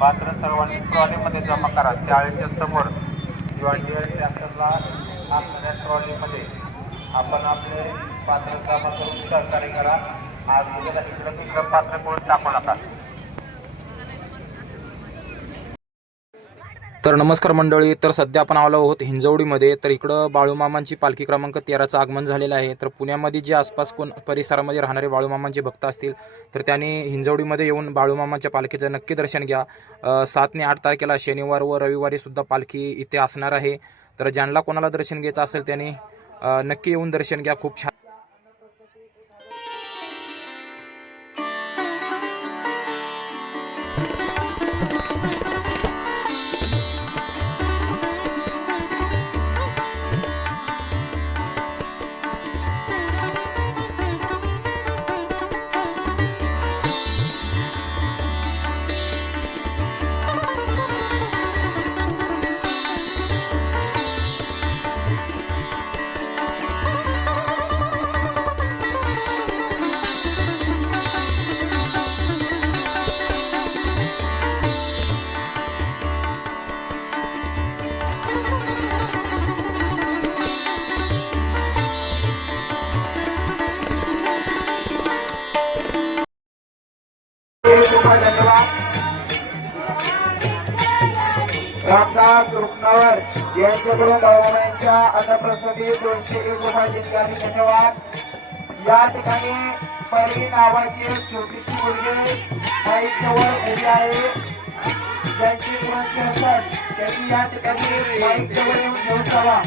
पात्र सर्वांनी ट्रॉलीमध्ये जमा करा। शाळेच्या समोर जॉन्डियर ट्रॅक्टरला आपल्या ट्रॉलीमध्ये आपण आपले पात्र जमा करून सहकार्य करा। आज इकडे तिकडे पात्र करून टाकू नका। तर नमस्कार मंडळी, तर सध्या आपण आलो आहोत हिंजवडीमध्ये। तर इकडं बाळूमामांची पालखी क्रमांक 13चं आगमन झालेलं आहे। तर पुण्यामध्ये जे आसपास परिसरामध्ये राहणारे बाळूमामांचे भक्त असतील तर त्यांनी हिंजवडीमध्ये येऊन बाळूमामांच्या पालखीचं नक्की दर्शन घ्या। 7 आणि 8 तारखेला शनिवार व रविवारी सुद्धा पालखी इथे असणार आहे। तर ज्यांना कोणाला दर्शन घ्यायचं असेल त्यांनी नक्की येऊन दर्शन घ्या। खूप छान रामदास रुग्णावर यांच्याकडून बाळूमामांच्या अन्नप्रसादी 201 रुपये जिंकण्यासाठी धन्यवाद। या ठिकाणी परी नावाची एक छोटीशी मुलगी माईकवर उभी आहे। त्यांची विनंती असेल त्यांनी या ठिकाणी माईकवर येऊन घेऊन जावा।